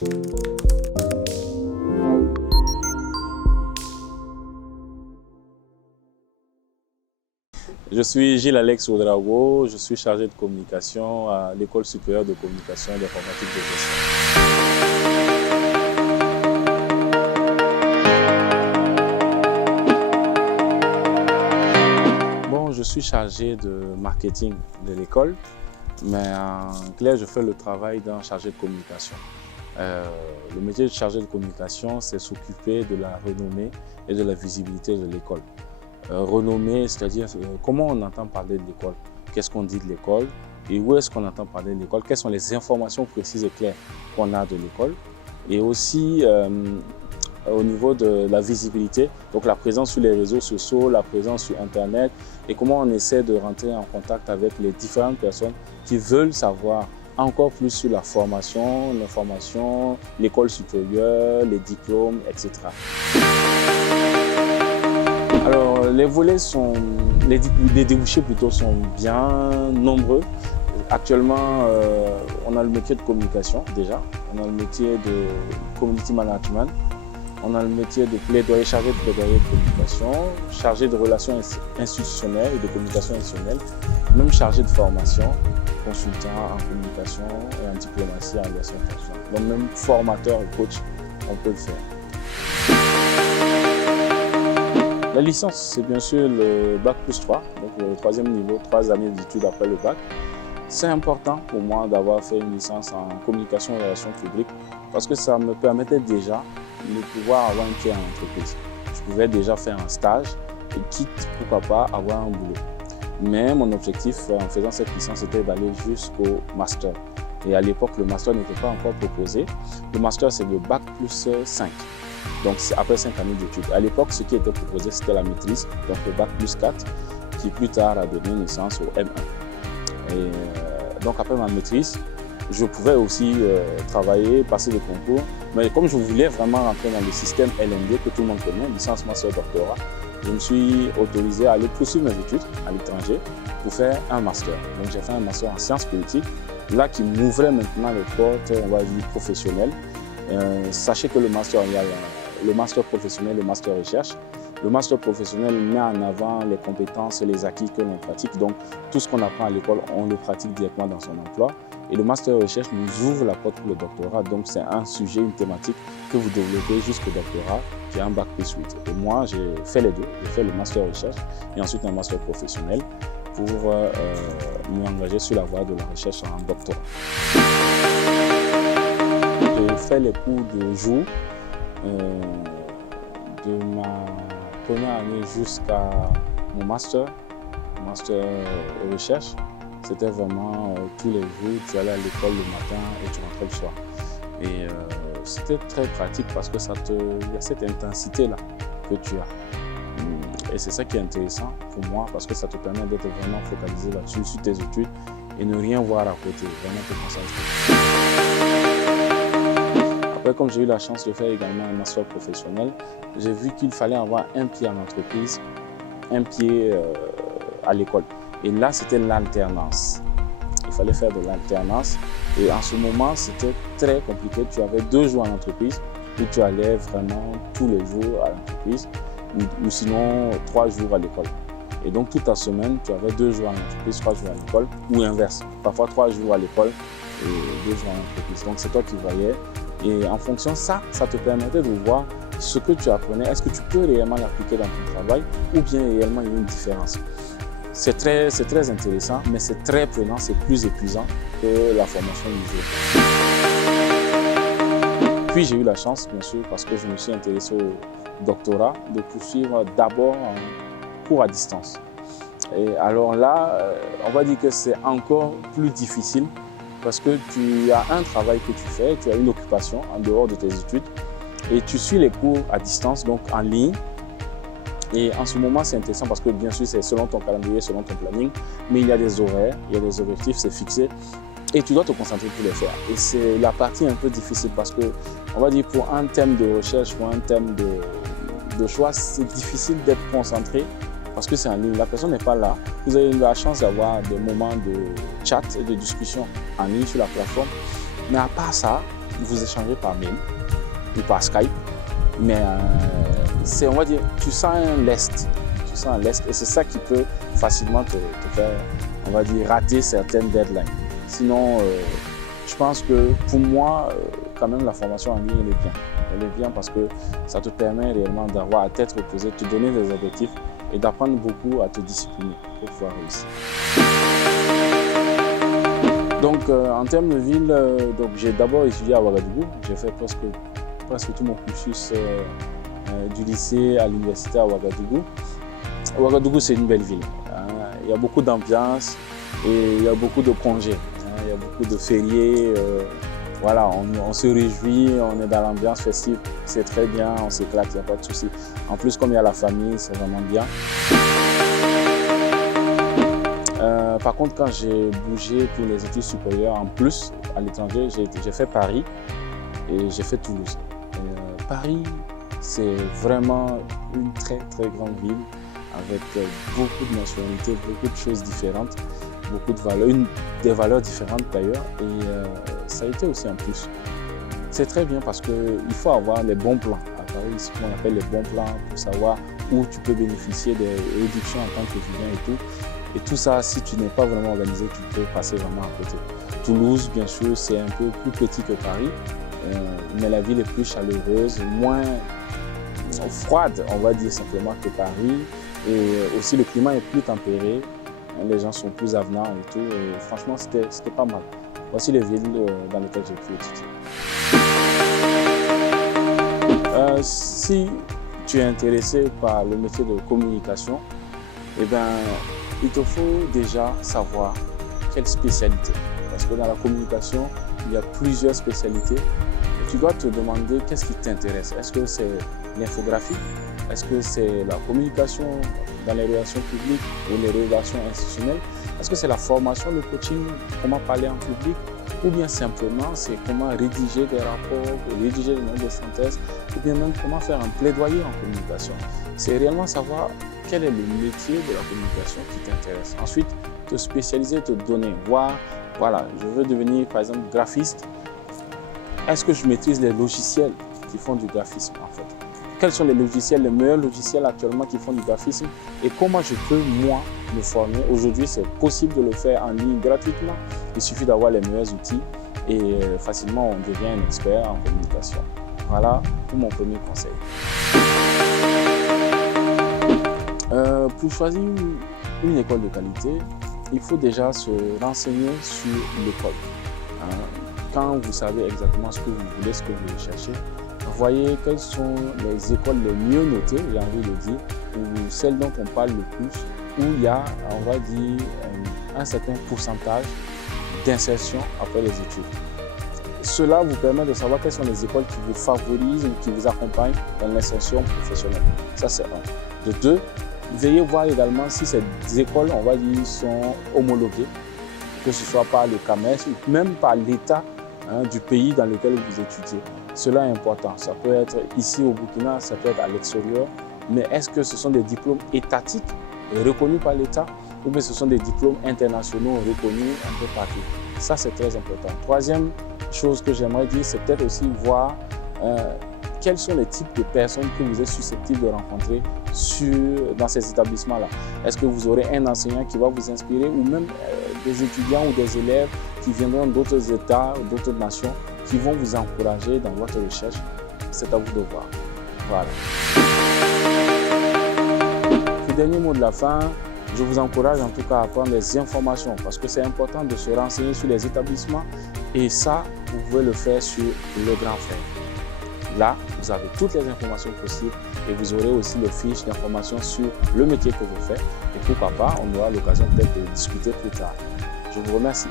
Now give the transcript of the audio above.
Je suis Gilles Alex Ouedraogo, je suis chargé de communication à l'École supérieure de communication et d'informatique de gestion. Bon, je suis chargé de marketing de l'école, mais en clair, je fais le travail d'un chargé de communication. Le métier de chargé de communication, c'est s'occuper de la renommée et de la visibilité de l'école. Renommée, c'est-à-dire comment on entend parler de l'école, qu'est-ce qu'on dit de l'école et où est-ce qu'on entend parler de l'école, quelles sont les informations précises et claires qu'on a de l'école. Et aussi au niveau de la visibilité, donc la présence sur les réseaux sociaux, la présence sur Internet et comment on essaie de rentrer en contact avec les différentes personnes qui veulent savoir encore plus sur la formation, l'information, l'école supérieure, les diplômes, etc. Alors, les volets sont, les débouchés plutôt sont bien nombreux. Actuellement, on a le métier de communication déjà, on a le métier de community management, on a le métier de plaidoyer, chargé de plaidoyer de communication, chargé de relations institutionnelles et de communication institutionnelle, même chargé de formation, consultant en communication et en diplomatie et en relations internationales. Donc même formateur et coach, on peut le faire. La licence, c'est bien sûr le bac plus 3, donc le troisième niveau, 3 années d'études après le bac. C'est important pour moi d'avoir fait une licence en communication et relations publiques parce que ça me permettait déjà de pouvoir avoir un pied en entreprise. Je pouvais déjà faire un stage et quitte, pourquoi pas, avoir un boulot. Mais mon objectif en faisant cette licence était d'aller jusqu'au master. Et à l'époque, le master n'était pas encore proposé. Le master, c'est le bac plus 5. Donc c'est après 5 années d'études. À l'époque, ce qui était proposé, c'était la maîtrise, donc le bac plus 4, qui plus tard a donné naissance au M1. Et donc après ma maîtrise, je pouvais aussi travailler, passer des concours. Mais comme je voulais vraiment rentrer dans le système LMD que tout le monde connaît, licence, master, doctorat, je me suis autorisé à aller poursuivre mes études à l'étranger pour faire un master. Donc j'ai fait un master en sciences politiques, là qui m'ouvrait maintenant les portes, on va dire, professionnelles. Sachez que le master, il y a le master professionnel, le master recherche. Le master professionnel met en avant les compétences et les acquis que l'on pratique. Donc, tout ce qu'on apprend à l'école, on le pratique directement dans son emploi. Et le master recherche nous ouvre la porte pour le doctorat. Donc, c'est un sujet, une thématique que vous développez jusqu'au doctorat, qui est un bac plus 8. Et moi, j'ai fait les deux. J'ai fait le master recherche et ensuite un master professionnel pour m'engager sur la voie de la recherche en doctorat. J'ai fait les cours de jour de ma première année jusqu'à mon master recherche. C'était vraiment tous les jours, tu allais à l'école le matin et tu rentrais le soir. Et c'était très pratique parce que il y a cette intensité-là que tu as. Et c'est ça qui est intéressant pour moi parce que ça te permet d'être vraiment focalisé là-dessus, sur tes études et ne rien voir à côté, vraiment te concentrer. Après, comme j'ai eu la chance de faire également un master professionnel, j'ai vu qu'il fallait avoir un pied en entreprise, un pied à l'école. Et là, c'était l'alternance. Il fallait faire de l'alternance. Et en ce moment, c'était très compliqué. Tu avais 2 jours en entreprise où tu allais vraiment tous les jours à l'entreprise ou sinon 3 jours à l'école. Et donc, toute ta semaine, tu avais 2 jours en entreprise, 3 jours à l'école ou inverse. Parfois 3 jours à l'école et 2 jours en entreprise. Donc, c'est toi qui voyais. Et en fonction de ça, ça te permettait de voir ce que tu apprenais. Est-ce que tu peux réellement l'appliquer dans ton travail ou bien réellement il y a une différence? C'est très intéressant, mais c'est très prenant, c'est plus épuisant que la formation usuelle. Puis j'ai eu la chance, bien sûr, parce que je me suis intéressé au doctorat, de poursuivre d'abord en cours à distance. Et alors là, on va dire que c'est encore plus difficile parce que tu as un travail que tu fais, tu as une occupation en dehors de tes études et tu suis les cours à distance, donc en ligne. Et en ce moment, c'est intéressant parce que bien sûr, c'est selon ton calendrier, selon ton planning, mais il y a des horaires, il y a des objectifs, c'est fixé et tu dois te concentrer pour les faire. Et c'est la partie un peu difficile parce que, on va dire, pour un thème de recherche ou un thème de choix, c'est difficile d'être concentré parce que c'est en ligne. La personne n'est pas là. Vous avez eu la chance d'avoir des moments de chat et de discussion en ligne sur la plateforme. Mais à part ça, vous échangez par mail ou par Skype, mais on va dire, tu sens un lest. Et c'est ça qui peut facilement te faire, on va dire, rater certaines deadlines. Sinon, je pense que pour moi, quand même, la formation en ligne, elle est bien. Elle est bien parce que ça te permet réellement d'avoir à tête reposée, de te donner des objectifs et d'apprendre beaucoup à te discipliner pour pouvoir réussir. Donc, en termes de ville, j'ai d'abord étudié à Ouagadougou. J'ai fait presque tout mon cursus du lycée à l'université à Ouagadougou. Ouagadougou, c'est une belle ville. Il y a beaucoup d'ambiance et il y a beaucoup de congés. Il y a beaucoup de fériés. Voilà, on se réjouit, on est dans l'ambiance festive. C'est très bien, on s'éclate, il n'y a pas de souci. En plus, comme il y a la famille, c'est vraiment bien. Par contre, quand j'ai bougé pour les études supérieures, en plus, à l'étranger, j'ai fait Paris et j'ai fait Toulouse. Paris, c'est vraiment une très très grande ville avec beaucoup de nationalités, beaucoup de choses différentes, beaucoup de valeurs, des valeurs différentes d'ailleurs, et ça a été aussi un plus. C'est très bien parce qu'il faut avoir les bons plans. À Paris, c'est ce qu'on appelle les bons plans pour savoir où tu peux bénéficier des réductions en tant qu'étudiant et tout. Et tout ça, si tu n'es pas vraiment organisé, tu peux passer vraiment à côté. Toulouse, bien sûr, c'est un peu plus petit que Paris, mais la ville est plus chaleureuse, moins froide, on va dire simplement, que Paris. Et aussi, le climat est plus tempéré, les gens sont plus avenants et tout. Et franchement, c'était pas mal. Voici les villes dans lesquelles j'ai pu étudier. Si tu es intéressé par le métier de communication, eh ben, il te faut déjà savoir quelle spécialité. Parce que dans la communication, il y a plusieurs spécialités. Et tu dois te demander qu'est-ce qui t'intéresse. Est-ce que c'est l'infographie? Est-ce que c'est la communication dans les relations publiques ou les relations institutionnelles? Est-ce que c'est la formation, le coaching, comment parler en public? Ou bien simplement, c'est comment rédiger des rapports, rédiger des notes de synthèse, ou bien même comment faire un plaidoyer en communication. C'est réellement savoir quel est le métier de la communication qui t'intéresse. Ensuite, te spécialiser, te donner, voir, voilà, je veux devenir par exemple graphiste. Est-ce que je maîtrise les logiciels qui font du graphisme en fait? Quels sont les logiciels, les meilleurs logiciels actuellement qui font du graphisme et comment je peux, moi, me former? Aujourd'hui, c'est possible de le faire en ligne gratuitement. Il suffit d'avoir les meilleurs outils et facilement, on devient un expert en communication. Voilà pour mon premier conseil. Pour choisir une école de qualité, il faut déjà se renseigner sur l'école. Quand vous savez exactement ce que vous voulez, ce que vous recherchez, voyez quelles sont les écoles les mieux notées, j'ai envie de dire, ou celles dont on parle le plus, où il y a, on va dire, un certain pourcentage d'insertion après les études. Cela vous permet de savoir quelles sont les écoles qui vous favorisent ou qui vous accompagnent dans l'insertion professionnelle. Ça, c'est un. De deux, veillez voir également si ces écoles, on va dire, sont homologuées, que ce soit par le CAMES ou même par l'État du pays dans lequel vous étudiez. Cela est important. Ça peut être ici au Burkina, ça peut être à l'extérieur, mais est-ce que ce sont des diplômes étatiques reconnus par l'État ou bien ce sont des diplômes internationaux reconnus un peu partout? Ça, c'est très important. Troisième chose que j'aimerais dire, c'est peut-être aussi voir quels sont les types de personnes que vous êtes susceptibles de rencontrer dans ces établissements-là. Est-ce que vous aurez un enseignant qui va vous inspirer ou même des étudiants ou des élèves qui viendront d'autres États, d'autres nations, qui vont vous encourager dans votre recherche? C'est à vous de voir. Voilà. Le dernier mot de la fin, je vous encourage en tout cas à prendre des informations parce que c'est important de se renseigner sur les établissements et ça, vous pouvez le faire sur le grand frère. Là, vous avez toutes les informations possibles et vous aurez aussi les fiches d'informations sur le métier que je fais et pourquoi pas, on aura l'occasion peut-être de discuter plus tard. Je vous remercie.